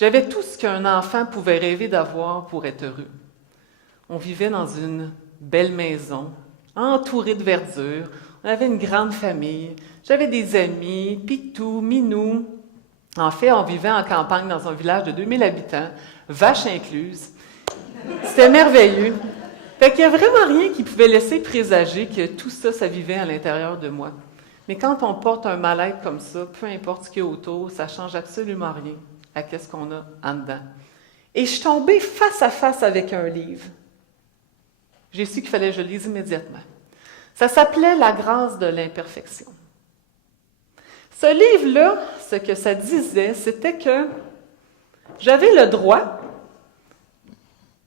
J'avais tout ce qu'un enfant pouvait rêver d'avoir pour être heureux. On vivait dans une belle maison, entourée de verdure. On avait une grande famille. J'avais des amis, Pitou, Minou. En fait, on vivait en campagne dans un village de 2000 habitants, vaches incluses. C'était merveilleux. Fait qu'il n'y a vraiment rien qui pouvait laisser présager que tout ça, ça vivait à l'intérieur de moi. Mais quand on porte un mal-être comme ça, peu importe ce qu'il y a autour, ça ne change absolument rien à ce qu'on a en dedans. Et je suis tombée face à face avec un livre. J'ai su qu'il fallait que je le lise immédiatement. Ça s'appelait « La grâce de l'imperfection ». Ce livre-là, ce que ça disait, c'était que j'avais le droit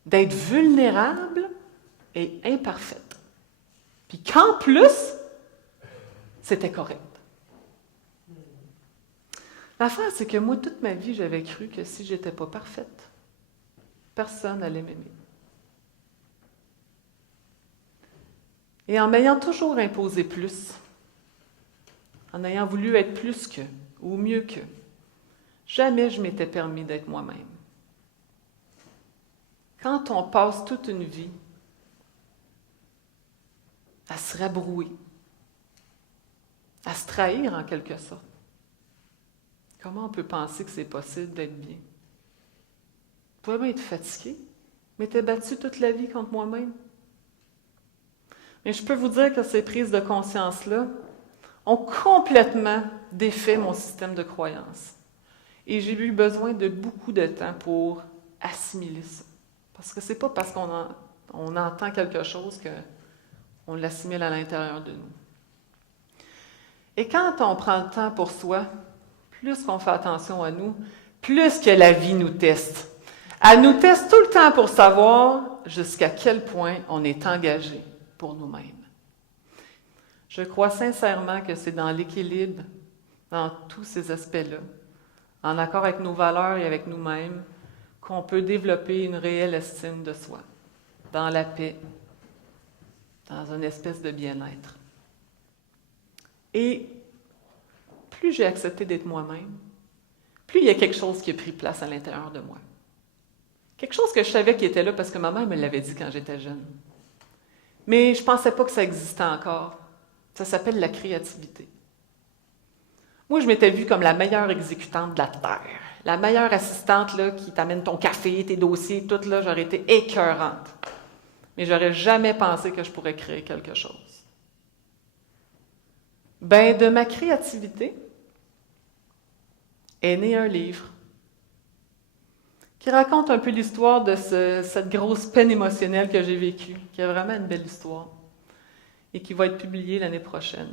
d'être vulnérable et imparfaite. Puis qu'en plus, c'était correct. L'affaire, c'est que moi, toute ma vie, j'avais cru que si je n'étais pas parfaite, personne n'allait m'aimer. Et en m'ayant toujours imposé plus, en ayant voulu être plus que, ou mieux que, jamais je m'étais permis d'être moi-même. Quand on passe toute une vie à se rabrouer, à se trahir en quelque sorte, comment on peut penser que c'est possible d'être bien? Je pouvais bien être fatiguée, mais m'étais battue toute la vie contre moi-même. Mais je peux vous dire que ces prises de conscience-là ont complètement défait mon système de croyance. Et j'ai eu besoin de beaucoup de temps pour assimiler ça. Parce que c'est pas parce qu'on entend quelque chose qu'on l'assimile à l'intérieur de nous. Et quand on prend le temps pour soi, plus qu'on fait attention à nous, plus que la vie nous teste. Elle nous teste tout le temps pour savoir jusqu'à quel point on est engagé pour nous-mêmes. Je crois sincèrement que c'est dans l'équilibre, dans tous ces aspects-là, en accord avec nos valeurs et avec nous-mêmes, qu'on peut développer une réelle estime de soi, dans la paix, dans une espèce de bien-être. Et plus j'ai accepté d'être moi-même, plus il y a quelque chose qui a pris place à l'intérieur de moi. Quelque chose que je savais qui était là parce que ma mère me l'avait dit quand j'étais jeune. Mais je ne pensais pas que ça existait encore. Ça s'appelle la créativité. Moi, je m'étais vue comme la meilleure exécutante de la Terre. La meilleure assistante là, qui t'amène ton café, tes dossiers, tout là, j'aurais été écœurante. Mais j'aurais jamais pensé que je pourrais créer quelque chose. Ben, de ma créativité est né un livre qui raconte un peu l'histoire de cette grosse peine émotionnelle que j'ai vécue, qui est vraiment une belle histoire, et qui va être publié l'année prochaine.